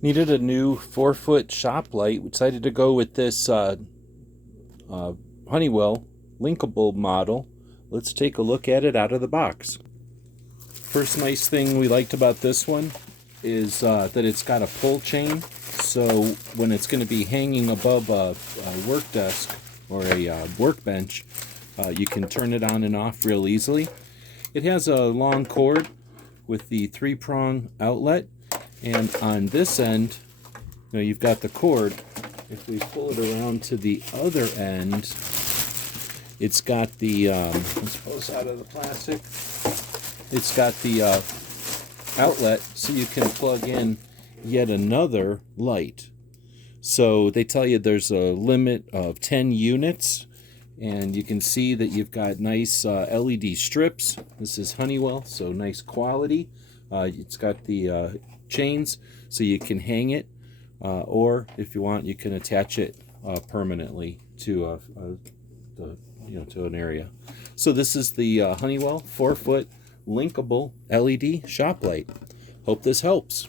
Needed a new 4-foot shop light. We decided to go with this Honeywell Linkable model. Let's take a look at it out of the box. First nice thing we liked about this one is that it's got a pull chain. So when it's going to be hanging above a work desk or a workbench, you can turn it on and off real easily. It has a long cord with the 3-prong outlet. And on this end, you've got the cord. If we pull it around to the other end, it's got the, let's pull this out of the plastic. It's got the outlet so you can plug in yet another light. So they tell you there's a limit of 10 units. And you can see that you've got nice LED strips. This is Honeywell, so nice quality. It's got the chains so you can hang it, or if you want you can attach it permanently to to an area. So this is the Honeywell 4-foot linkable LED shop light. Hope this helps.